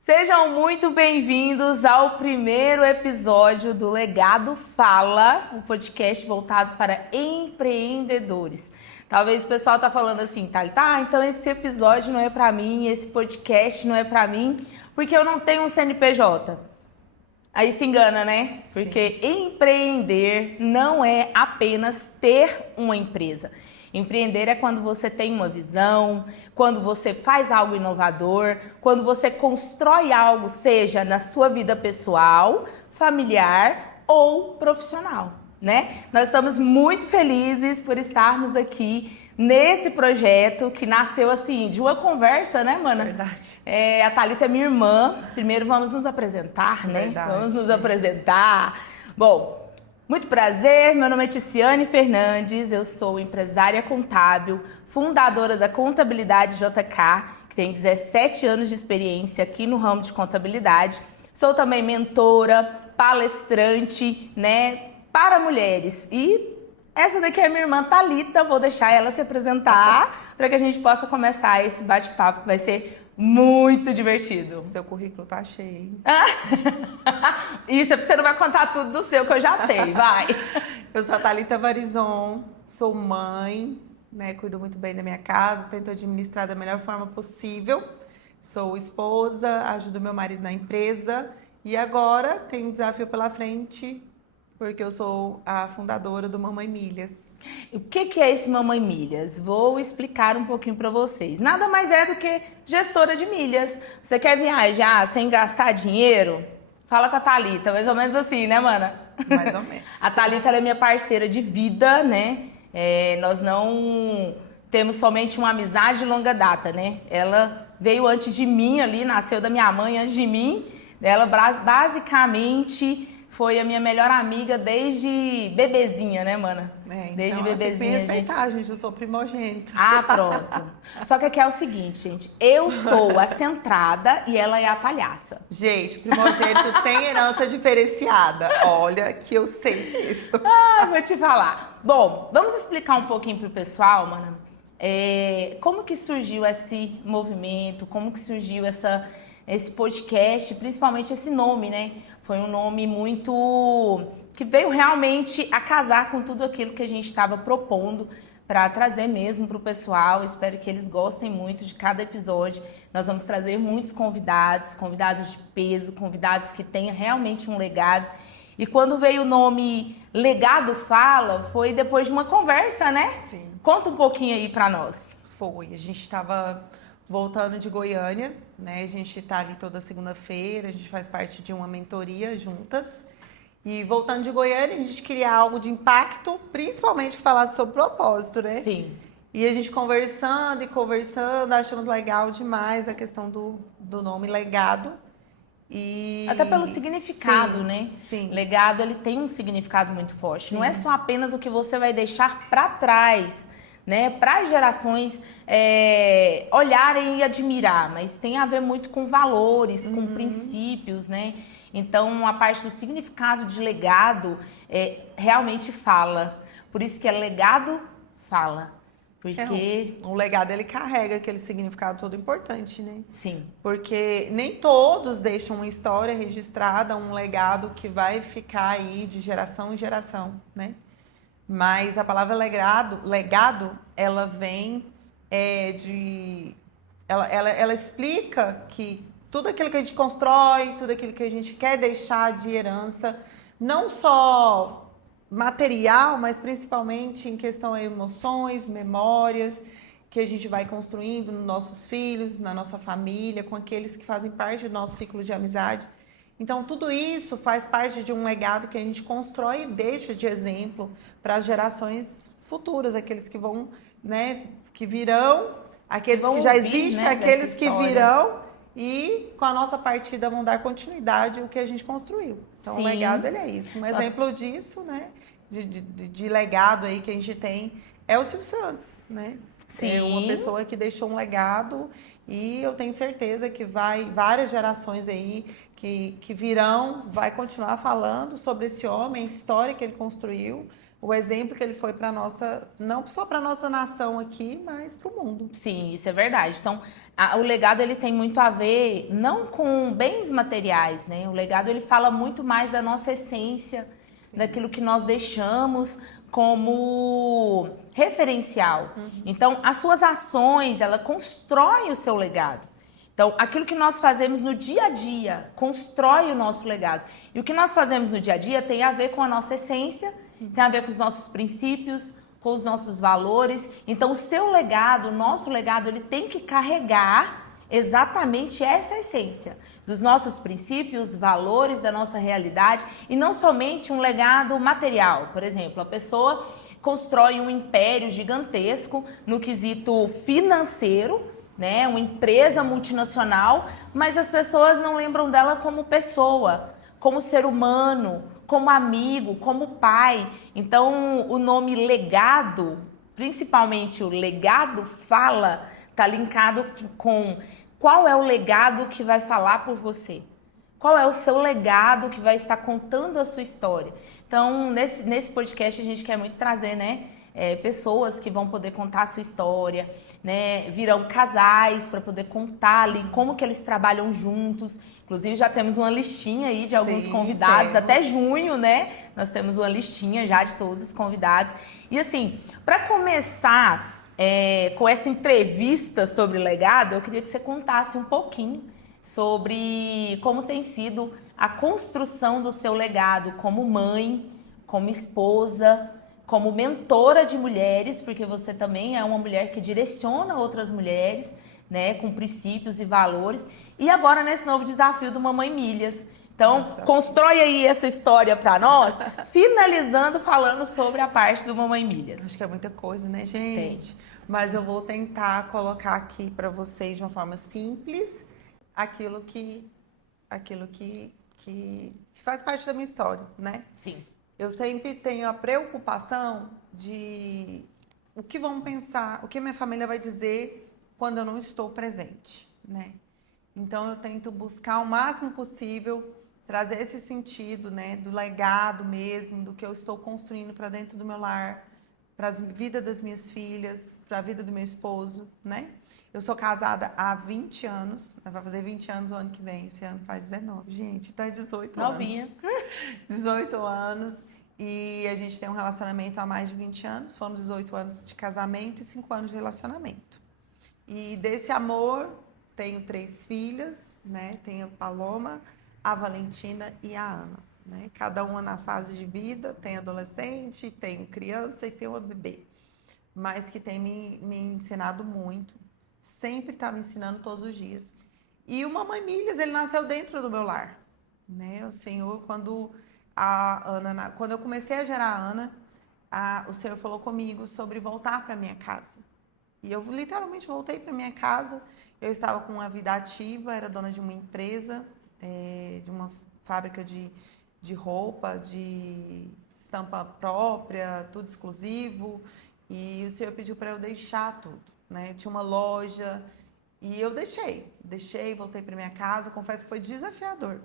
Sejam muito bem-vindos ao primeiro episódio do Legado Fala, um podcast voltado para empreendedores. Talvez o pessoal tá falando assim, tá, então esse episódio não é para mim, esse podcast não é para mim, porque eu não tenho um CNPJ. Aí se engana, né? Sim. Porque empreender não é apenas ter uma empresa. Empreender é quando você tem uma visão, quando você faz algo inovador, quando você constrói algo, seja na sua vida pessoal, familiar ou profissional, né? Nós estamos muito felizes por estarmos aqui nesse projeto que nasceu assim, de uma conversa, né, mana? Verdade. A Thalita é minha irmã. Primeiro vamos nos apresentar, né? Verdade. Vamos nos apresentar. Bom, muito prazer, meu nome é Ticiane Fernandes, eu sou empresária contábil, fundadora da Contabilidade JK, que tem 17 anos de experiência aqui no ramo de contabilidade. Sou também mentora, palestrante, né, para mulheres. E essa daqui é minha irmã Thalita, vou deixar ela se apresentar para que a gente possa começar esse bate-papo que vai ser muito divertido. Seu currículo tá cheio, hein? Isso é porque você não vai contar tudo do seu, que eu já sei, vai. Eu sou a Thalita Varizon, sou mãe, né? Cuido muito bem da minha casa, tento administrar da melhor forma possível. Sou esposa, ajudo meu marido na empresa e agora tenho um desafio pela frente, porque eu sou a fundadora do Mamãe Milhas. O que é esse Mamãe Milhas? Vou explicar um pouquinho para vocês. Nada mais é do que gestora de milhas. Você quer viajar sem gastar dinheiro? Fala com a Thalita, mais ou menos assim, né, mana? Mais ou menos. A Thalita ela é minha parceira de vida, né? Nós não temos somente uma amizade de longa data, né? Ela veio antes de mim ali, nasceu da minha mãe antes de mim. Ela basicamente foi a minha melhor amiga desde bebezinha, né, mana? Desde bebezinha. Tem que me respeitar, gente. Eu sou primogênita. Ah, pronto. Só que aqui é o seguinte, gente. Eu sou a centrada e ela é a palhaça. Gente, primogênito tem herança diferenciada. Olha que eu sei disso. Vou te falar. Bom, vamos explicar um pouquinho pro pessoal, mana. Como que surgiu esse movimento? Como que surgiu esse podcast? Principalmente esse nome, né? Foi um nome muito... que veio realmente a casar com tudo aquilo que a gente estava propondo para trazer mesmo para o pessoal. Espero que eles gostem muito de cada episódio. Nós vamos trazer muitos convidados de peso, convidados que tenham realmente um legado. E quando veio o nome Legado Fala, foi depois de uma conversa, né? Sim. Conta um pouquinho aí para nós. Foi. A gente estava voltando de Goiânia, né? A gente tá ali toda segunda-feira, a gente faz parte de uma mentoria juntas. E voltando de Goiânia, a gente queria algo de impacto, principalmente falar sobre propósito, né? Sim. E a gente conversando e conversando, achamos legal demais a questão do nome Legado. E... até pelo significado, Sim, né? sim. Legado, ele tem um significado muito forte. Sim. Não é só apenas o que você vai deixar para trás, né? Para as gerações olharem e admirar, mas tem a ver muito com valores, com princípios, né? Então, a parte do significado de legado realmente fala. Por isso que é legado fala. Porque... o legado, ele carrega aquele significado todo importante, né? sim. Porque nem todos deixam uma história registrada, um legado que vai ficar aí de geração em geração, né? Mas a palavra legado, ela vem ela explica que tudo aquilo que a gente constrói, tudo aquilo que a gente quer deixar de herança, não só material, mas principalmente em questão de emoções, memórias, que a gente vai construindo nos nossos filhos, na nossa família, com aqueles que fazem parte do nosso ciclo de amizade. Então, tudo isso faz parte de um legado que a gente constrói e deixa de exemplo para as gerações futuras, aqueles que vão, né, que virão, aqueles que já existem, né, aqueles que virão e com a nossa partida vão dar continuidade ao que a gente construiu. Então, sim, o legado, ele é isso. Um exemplo disso, né, de legado aí que a gente tem é o Silvio Santos, né? Sim. É uma pessoa que deixou um legado e eu tenho certeza que várias gerações aí que virão, vai continuar falando sobre esse homem, a história que ele construiu, o exemplo que ele foi para nossa, não só para nossa nação aqui, mas para o mundo. Sim, isso é verdade. Então, O legado ele tem muito a ver não com bens materiais, né? O legado ele fala muito mais da nossa essência, daquilo que nós deixamos como referencial. Então, as suas ações, ela constrói o seu legado. Então, aquilo que nós fazemos no dia a dia constrói o nosso legado. E o que nós fazemos no dia a dia tem a ver com a nossa essência, tem a ver com os nossos princípios, com os nossos valores. Então, o seu legado, o nosso legado, ele tem que carregar exatamente essa essência dos nossos princípios, valores, da nossa realidade, e não somente um legado material. Por exemplo, a pessoa constrói um império gigantesco no quesito financeiro, né? Uma empresa multinacional, mas as pessoas não lembram dela como pessoa, como ser humano, como amigo, como pai. Então, o nome legado, principalmente o legado fala, está linkado com qual é o legado que vai falar por você. Qual é o seu legado que vai estar contando a sua história. Então, nesse podcast a gente quer muito trazer, né, pessoas que vão poder contar a sua história, né, virão casais para poder contar ali como que eles trabalham juntos. Inclusive já temos uma listinha aí de alguns convidados, até junho, né? Nós temos uma listinha já de todos os convidados. E assim, para começar com essa entrevista sobre legado, eu queria que você contasse um pouquinho sobre como tem sido a construção do seu legado como mãe, como esposa, como mentora de mulheres, porque você também é uma mulher que direciona outras mulheres, né, com princípios e valores. E agora nesse novo desafio do Mamãe Milhas. Então, constrói aí essa história para nós, finalizando falando sobre a parte do Mamãe Milhas. Acho que é muita coisa, né, gente? Tem. Mas eu vou tentar colocar aqui para vocês de uma forma simples aquilo que faz parte da minha história, né? Sim. Eu sempre tenho a preocupação de o que vão pensar, o que minha família vai dizer quando eu não estou presente, né? Então eu tento buscar o máximo possível trazer esse sentido, né, do legado mesmo, do que eu estou construindo para dentro do meu lar, para a vida das minhas filhas, para a vida do meu esposo, né? Eu sou casada há 20 anos, vai fazer 20 anos o ano que vem, esse ano faz 19, gente, então é 18 Novinha. anos. 18 anos. E a gente tem um relacionamento há mais de 20 anos, foram 18 anos de casamento e 5 anos de relacionamento. E desse amor, tenho 3 filhas, né? Tenho a Paloma, a Valentina e a Ana, né? Cada uma na fase de vida, tem adolescente, tem criança e tem uma bebê. Mas que tem me ensinado muito, sempre está me ensinando todos os dias. E o Mamãe Milhas, ele nasceu dentro do meu lar, né? O Senhor, quando eu comecei a gerar a Ana, o Senhor falou comigo sobre voltar para minha casa. E eu literalmente voltei para minha casa. Eu estava com uma vida ativa, era dona de uma empresa, de uma fábrica de roupa, de estampa própria, tudo exclusivo. E o Senhor pediu para eu deixar tudo, né? Eu tinha uma loja e eu deixei, voltei para minha casa. Confesso que foi desafiador.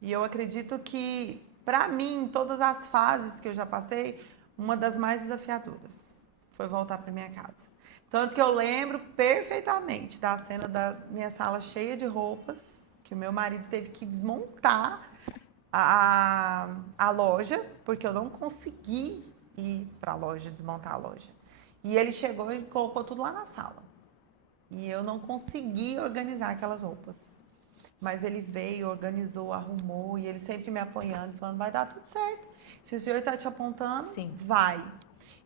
E eu acredito que, para mim, em todas as fases que eu já passei, uma das mais desafiadoras foi voltar para minha casa. Tanto que eu lembro perfeitamente da cena da minha sala cheia de roupas, que o meu marido teve que desmontar a loja, porque eu não consegui ir para a loja, desmontar a loja. E ele chegou e colocou tudo lá na sala. E eu não consegui organizar aquelas roupas. Mas ele veio, organizou, arrumou, e ele sempre me apoiando, falando, vai dar tudo certo. Se o Senhor está te apontando, sim, vai.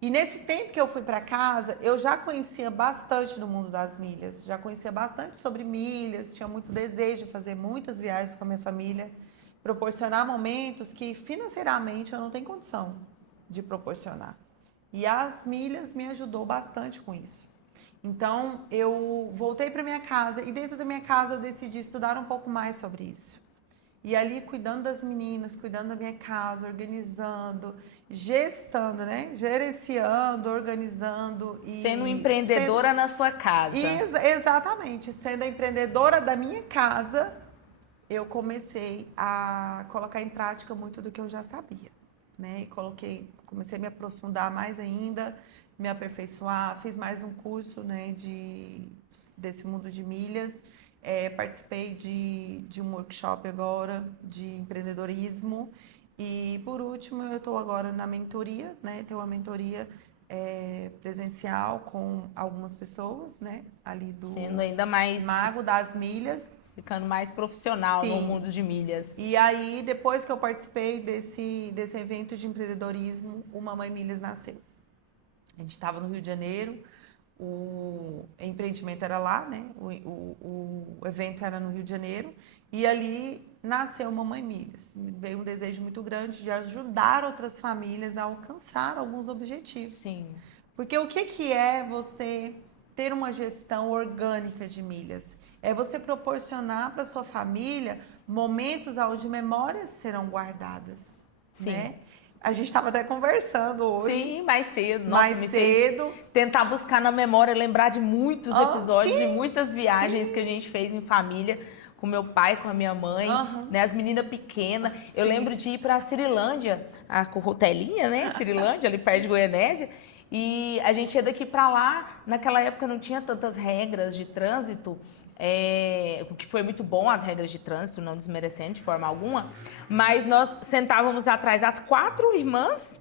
E nesse tempo que eu fui para casa, eu já conhecia bastante do mundo das milhas, já conhecia bastante sobre milhas, tinha muito desejo de fazer muitas viagens com a minha família, proporcionar momentos que financeiramente eu não tenho condição de proporcionar. E as milhas me ajudou bastante com isso. Então, eu voltei para minha casa e dentro da minha casa eu decidi estudar um pouco mais sobre isso. E ali, cuidando das meninas, cuidando da minha casa, organizando, gestando, né? Gerenciando, organizando. E sendo empreendedora na sua casa. Exatamente. Sendo a empreendedora da minha casa, eu comecei a colocar em prática muito do que eu já sabia, né? E comecei a me aprofundar mais ainda. me aperfeiçoar, fiz mais um curso, né, desse mundo de milhas, participei de um workshop agora de empreendedorismo e, por último, eu estou agora na mentoria, né, tenho uma mentoria presencial com algumas pessoas, né, ali do Sendo ainda mais... Mago das Milhas. Ficando mais profissional no mundo de milhas. E aí, depois que eu participei desse evento de empreendedorismo, o Mamãe Milhas nasceu. A gente estava no Rio de Janeiro, o empreendimento era lá, né? O evento era no Rio de Janeiro. E ali nasceu Mamãe Milhas. Veio um desejo muito grande de ajudar outras famílias a alcançar alguns objetivos. Sim. Porque o que é você ter uma gestão orgânica de milhas? É você proporcionar para sua família momentos onde memórias serão guardadas. Sim. Né? A gente estava até conversando hoje. Sim, mais cedo. Nossa, mais cedo. Tentar buscar na memória, lembrar de muitos episódios, de muitas viagens que a gente fez em família, com meu pai, com a minha mãe, né? As meninas pequenas. Eu lembro de ir para a Cirilândia, a Rotelinha, né? Cirilândia, ali perto de Goianésia. E a gente ia daqui para lá. Naquela época não tinha tantas regras de trânsito. O que foi muito bom, as regras de trânsito, não desmerecendo de forma alguma, mas nós sentávamos atrás das 4 irmãs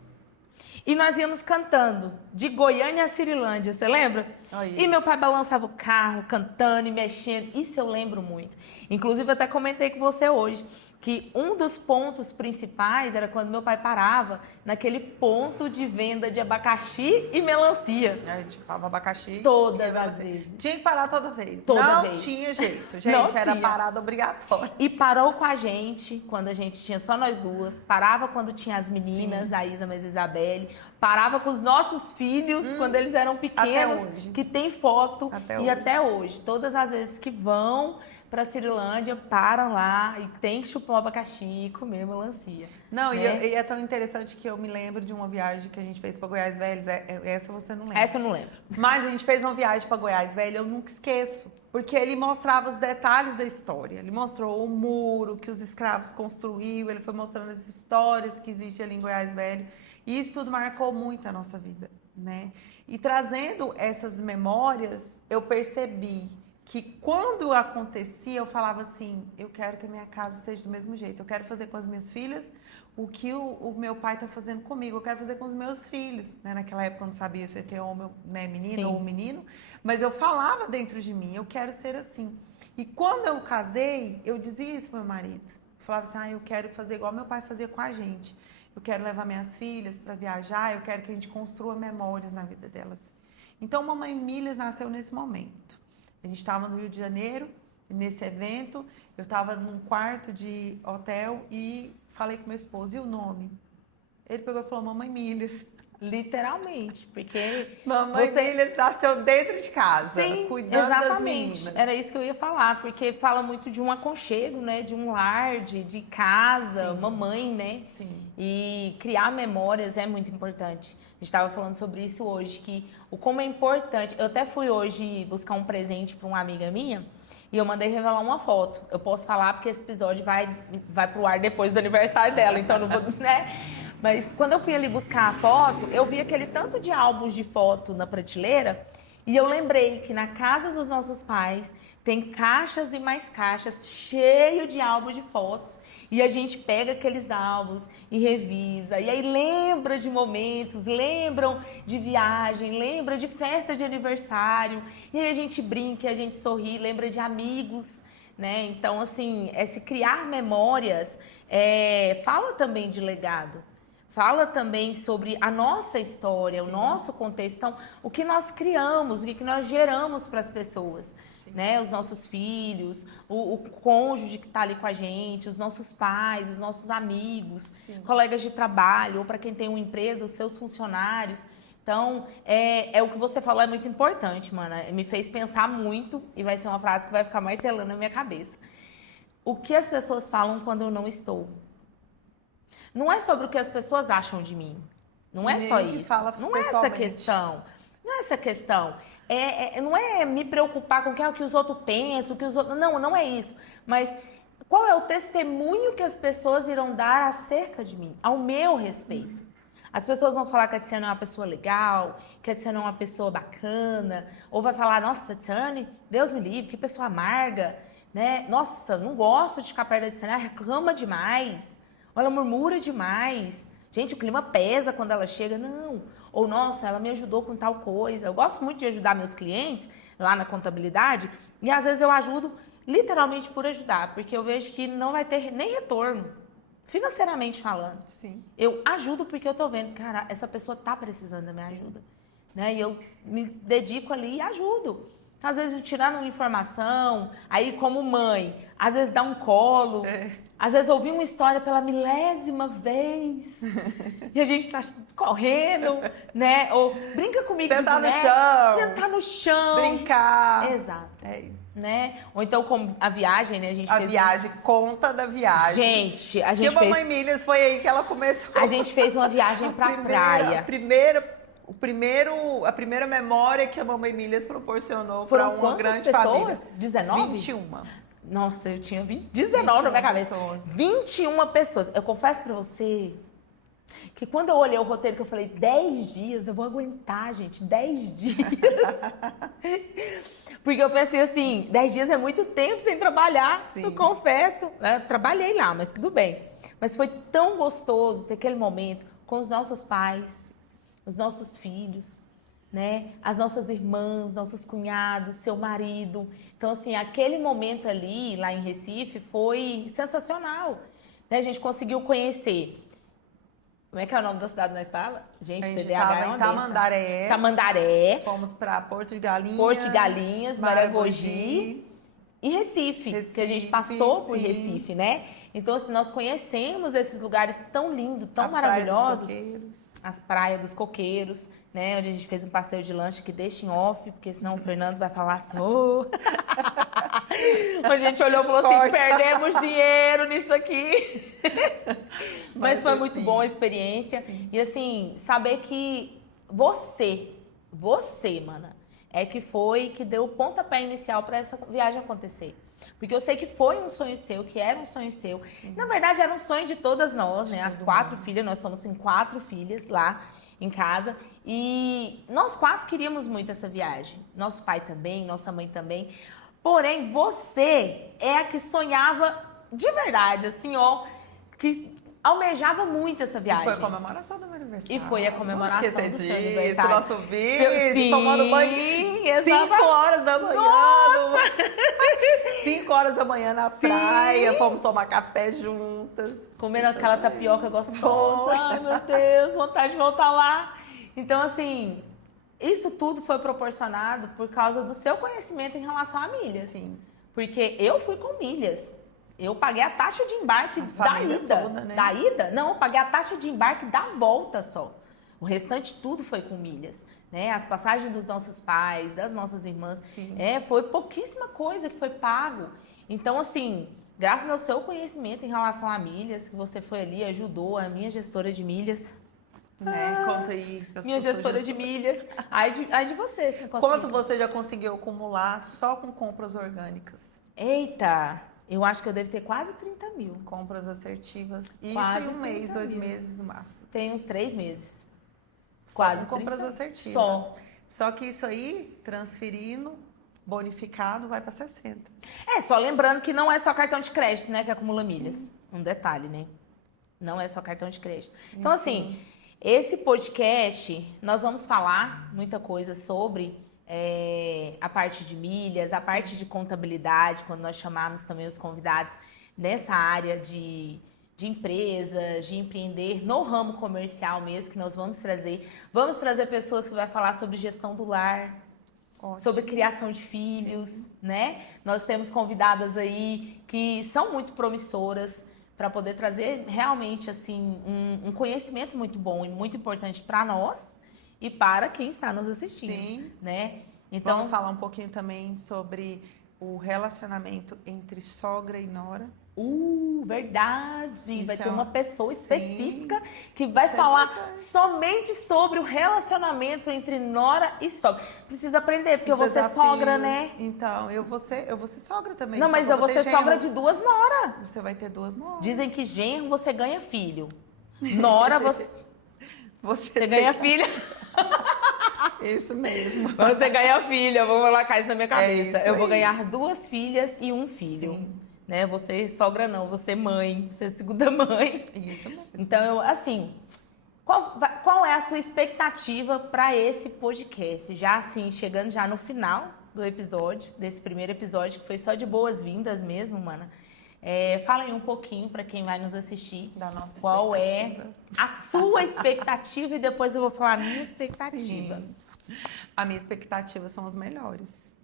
e nós íamos cantando de Goiânia a Cirilândia, você lembra? Aí. E meu pai balançava o carro, cantando e mexendo, isso eu lembro muito. Inclusive, eu até comentei com você hoje que um dos pontos principais era quando meu pai parava naquele ponto de venda de abacaxi e melancia. A gente falava abacaxi. Todas as vezes. Tinha que parar toda vez. Toda não vez. Tinha jeito, gente. Era parada obrigatória. E parou com a gente quando a gente tinha só nós duas. Parava quando tinha as meninas, a Isa, mas a Isabelle. Parava com os nossos filhos quando eles eram pequenos. Até hoje. Que tem foto. Até hoje. Todas as vezes que vão para a Cirilândia, param lá e tem que chupar o abacaxi e comer melancia. Não, né? E é tão interessante que eu me lembro de uma viagem que a gente fez para Goiás Velho. Essa você não lembra. Essa eu não lembro. Mas a gente fez uma viagem para Goiás Velho, eu nunca esqueço. Porque ele mostrava os detalhes da história. Ele mostrou o muro que os escravos construíram, ele foi mostrando as histórias que existem ali em Goiás Velho. E isso tudo marcou muito a nossa vida, né? E trazendo essas memórias, eu percebi que quando acontecia, eu falava assim, eu quero que a minha casa seja do mesmo jeito, eu quero fazer com as minhas filhas o que o meu pai está fazendo comigo, eu quero fazer com os meus filhos, né? Naquela época eu não sabia se eu ia ter homem, né, menino ou menino, mas eu falava dentro de mim, eu quero ser assim. E quando eu casei, eu dizia isso pro meu marido, eu falava assim, eu quero fazer igual meu pai fazia com a gente, eu quero levar minhas filhas para viajar, eu quero que a gente construa memórias na vida delas. Então, Mamãe Milhas nasceu nesse momento. A gente estava no Rio de Janeiro, nesse evento, eu estava num quarto de hotel e falei com meu esposo, e o nome? Ele pegou e falou, Mamãe Milhas. Literalmente, porque... Mamãe Milhas nasceu dentro de casa, sim, cuidando das meninas. Era isso que eu ia falar, porque fala muito de um aconchego, né? De um lar, de casa, sim. Mamãe, né? Sim. E criar memórias é muito importante. A gente estava falando sobre isso hoje, que o como é importante... Eu até fui hoje buscar um presente para uma amiga minha e eu mandei revelar uma foto. Eu posso falar porque esse episódio vai pro ar depois do aniversário dela, então não vou... né? Mas quando eu fui ali buscar a foto, eu vi aquele tanto de álbuns de foto na prateleira e eu lembrei que na casa dos nossos pais tem caixas e mais caixas cheio de álbuns de fotos e a gente pega aqueles álbuns e revisa e aí lembra de momentos, lembram de viagem, lembra de festa de aniversário e aí a gente brinca, a gente sorri, lembra de amigos, né? Então, assim, esse criar memórias fala também de legado. Fala também sobre a nossa história, sim. O nosso contexto, então, o que nós criamos, o que nós geramos para as pessoas, né? Os nossos filhos, o cônjuge que está ali com a gente, os nossos pais, os nossos amigos, sim. Colegas de trabalho, ou para quem tem uma empresa, os seus funcionários. Então, o que você falou é muito importante, mana. Me fez pensar muito e vai ser uma frase que vai ficar martelando na minha cabeça. O que as pessoas falam quando eu não estou? Não é sobre o que as pessoas acham de mim. Não é só isso. Não é essa questão. Não é essa questão. Não é me preocupar com o que os outros pensam, o que os outros... Não é isso. Mas qual é o testemunho que as pessoas irão dar acerca de mim, ao meu respeito? As pessoas vão falar que a Tiziane é uma pessoa legal, que a Tiziane é uma pessoa bacana, ou vai falar, nossa, Tiziane, Deus me livre, que pessoa amarga, né? Nossa, não gosto de ficar perto da Tiziane, ela reclama demais, ou ela murmura demais. Gente, o clima pesa quando ela chega. Não. Ou, nossa, ela me ajudou com tal coisa. Eu gosto muito de ajudar meus clientes lá na contabilidade e às vezes eu ajudo literalmente por ajudar, porque eu vejo que não vai ter nem retorno, financeiramente falando. Sim. Eu ajudo porque eu tô vendo, cara, essa pessoa tá precisando da minha ajuda. Né? E eu me dedico ali e ajudo. Às vezes eu tirando uma informação, aí como mãe, às vezes dá um colo, às vezes ouvir uma história pela milésima vez e a gente tá correndo, né? Ou brinca comigo de Sentar no boneca, chão. sentar no chão. Brincar. Exato. É isso. Né? Ou então como a viagem, né? A viagem, conta da viagem. Gente, a gente que a fez... Mamãe Milhas foi aí que ela começou. A gente fez uma viagem pra praia. A primeira memória que a Mamãe Milhas proporcionou para Foram uma grande pessoas? família. 19? 21. Nossa, eu tinha 19 na minha cabeça. Pessoas. 21 pessoas. Eu confesso pra você que quando eu olhei o roteiro, que eu falei, 10 dias, eu vou aguentar, gente, 10 dias. Porque eu pensei assim, 10 dias é muito tempo sem trabalhar, Sim. eu confesso. Eu trabalhei lá, mas tudo bem. Mas foi tão gostoso ter aquele momento com os nossos pais, os nossos filhos, né? As nossas irmãs, nossos cunhados, seu marido. Então, assim, aquele momento ali, lá em Recife, foi sensacional. Né? A gente conseguiu conhecer. Como é que é o nome da cidade na estava? Gente, A gente TDAH estava é uma em benção. Tamandaré. Tamandaré, Fomos para Porto de Galinhas. Porto de Galinhas, Maragogi e Recife, que a gente passou por sim. Recife, né? Então, assim, nós conhecemos esses lugares tão lindos, tão A maravilhosos. Praia dos Coqueiros. As praias dos coqueiros, né? Onde a gente fez um passeio de lanche que deixa em off, porque senão o Fernando vai falar assim, ô... A gente olhou e falou assim, Corta. perdemos dinheiro nisso aqui. Mas foi enfim. muito boa a experiência. Sim. E assim, saber que você, mana, é que foi que deu o pontapé inicial para essa viagem acontecer. Porque eu sei que foi um sonho seu, que era um sonho seu. Sim. Na verdade, era um sonho de todas nós, né? De As todo 4 mundo. filhas, nós somos em 4 filhas lá em casa. E nós 4 queríamos muito essa viagem. Nosso pai também, nossa mãe também. Porém, você é a que sonhava de verdade, assim, ó, que almejava muito essa E viagem. foi a comemoração do meu aniversário. E foi a comemoração Não esquecer do seu disso, aniversário. nosso vídeo, Sim, tomando banho. 5 horas da manhã. 5 horas da manhã na Sim. praia. Fomos tomar café juntas. Comendo aquela tapioca gostosa. Foi. Ai, meu Deus, vontade de voltar lá. Então, assim, isso tudo foi proporcionado por causa do seu conhecimento em relação a milhas. Sim. Porque eu fui com milhas. Eu paguei a taxa de embarque A da família ida. toda, né? Da ida? Não, eu paguei a taxa de embarque da volta só. O restante tudo foi com milhas. Né? As passagens dos nossos pais, das nossas irmãs. Sim. Foi pouquíssima coisa que foi pago. Então, assim, graças ao seu conhecimento em relação a milhas, que você foi ali, ajudou a minha gestora de milhas. Né? Conta aí. Eu Minha sou gestora de milhas. Ai de você, se conseguir. Quanto você já conseguiu acumular só com compras orgânicas? Eita, eu acho que eu devo ter quase 30 mil. Compras assertivas. Isso Quase em um mês, 30 2 mil. meses no máximo. Tem uns 3 meses. Só Quase com compras 30. assertivas. Só que isso aí, transferindo, bonificado, vai para 60. Só lembrando que não é só cartão de crédito, né, que acumula milhas. Um detalhe, né? Não é só cartão de crédito. Então, assim, esse podcast, nós vamos falar muita coisa sobre a parte de milhas, a parte de contabilidade, quando nós chamarmos também os convidados nessa área de empresas, de empreender no ramo comercial mesmo, que nós vamos trazer. Vamos trazer pessoas que vão falar sobre gestão do lar, Ótimo. sobre criação de filhos, né? Nós temos convidadas aí que são muito promissoras para poder trazer realmente assim um conhecimento muito bom e muito importante para nós e para quem está nos assistindo, Sim. né? Então, Vamos falar um pouquinho também sobre o relacionamento entre sogra e nora. verdade, vai Isso ter é uma um- pessoa Sim. específica que vai Isso é falar verdade. somente sobre o relacionamento entre nora e sogra. Precisa aprender, porque eu vou Os ser desafios. sogra, né? Então, eu vou ser sogra também. Não, só mas que eu vou ter ser sogra de genro. 2 noras. Você vai ter 2 noras. Dizem que genro você ganha filho. Nora você. Você ganha filha. Isso mesmo. Você ganha filha, eu vou colocar isso na minha cabeça. isso eu vou aí. ganhar 2 filhas e um filho. Sim. Né? Você sogra não, você mãe, você segunda mãe. Isso mesmo. Então, assim, qual é a sua expectativa para esse podcast? Já assim, chegando já no final do episódio, desse primeiro episódio, que foi só de boas-vindas mesmo, mana. Fala aí um pouquinho para quem vai nos assistir. Da nossa qual expectativa. é a sua expectativa e depois eu vou falar a minha expectativa. Sim. A minha expectativa são as melhores.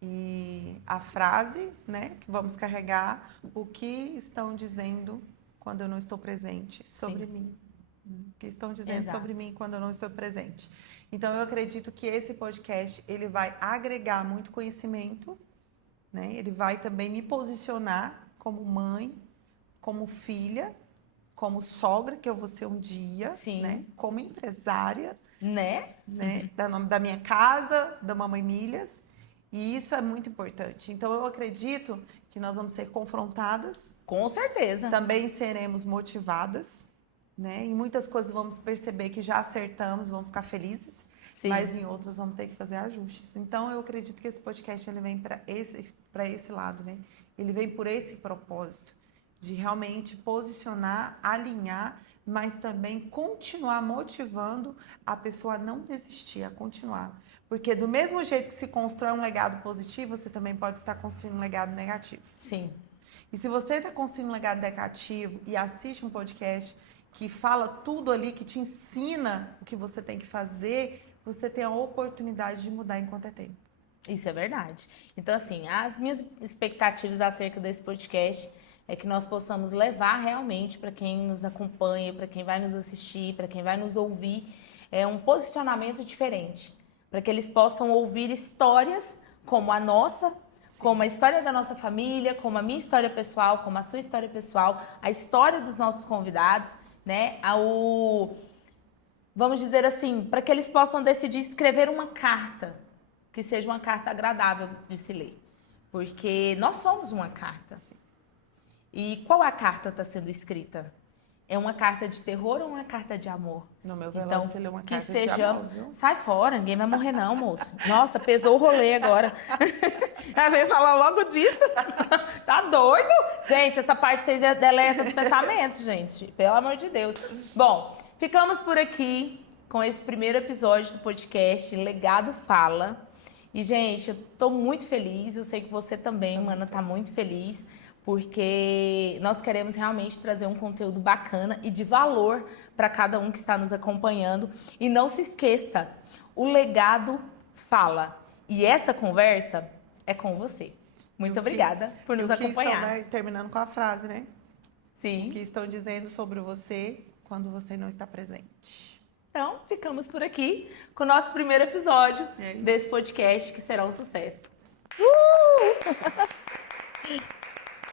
E a frase, né, que vamos carregar, o que estão dizendo quando eu não estou presente sobre mim. O que estão dizendo Exato. sobre mim quando eu não estou presente. Então, eu acredito que esse podcast, ele vai agregar muito conhecimento, né? Ele vai também me posicionar como mãe, como filha, como sogra, que eu vou ser um dia, Sim. né? Como empresária, Né? né? Da minha casa, da Mamãe Milhas. E isso é muito importante. Então, eu acredito que nós vamos ser confrontadas, Com certeza. também seremos motivadas, né? Em muitas coisas vamos perceber que já acertamos, vamos ficar felizes, Sim. mas em outras vamos ter que fazer ajustes. Então, eu acredito que esse podcast ele vem para esse lado, né? Ele vem por esse propósito de realmente posicionar, alinhar, mas também continuar motivando a pessoa a não desistir, a continuar. Porque do mesmo jeito que se constrói um legado positivo, você também pode estar construindo um legado negativo. Sim. E se você está construindo um legado negativo e assiste um podcast que fala tudo ali, que te ensina o que você tem que fazer, você tem a oportunidade de mudar enquanto é tempo. Isso é verdade. Então, assim, as minhas expectativas acerca desse podcast é que nós possamos levar realmente para quem nos acompanha, para quem vai nos assistir, para quem vai nos ouvir, um posicionamento diferente. Para que eles possam ouvir histórias como a nossa, Sim. como a história da nossa família, como a minha história pessoal, como a sua história pessoal, a história dos nossos convidados, né? Vamos dizer assim, para que eles possam decidir escrever uma carta, que seja uma carta agradável de se ler. Porque nós somos uma carta. Sim. E qual a carta está sendo escrita? É uma carta de terror ou uma carta de amor? No meu velório, Então, você lê uma que carta sejamos... de amor, viu? Sai fora, ninguém vai morrer não, moço. Nossa, pesou o rolê agora. Ela veio falar logo disso. Tá doido? Gente, essa parte vocês deletam do pensamento, gente. Pelo amor de Deus. Bom, ficamos por aqui com esse primeiro episódio do podcast Legado Fala. E, gente, eu tô muito feliz. Eu sei que você também, mana, tá muito feliz. Porque nós queremos realmente trazer um conteúdo bacana e de valor para cada um que está nos acompanhando. E não se esqueça, o legado fala. E essa conversa é com você. Muito obrigada por nos acompanhar. Estão, né, terminando com a frase, né? Sim. O que estão dizendo sobre você quando você não está presente. Então, ficamos por aqui com o nosso primeiro episódio desse podcast, que será um sucesso.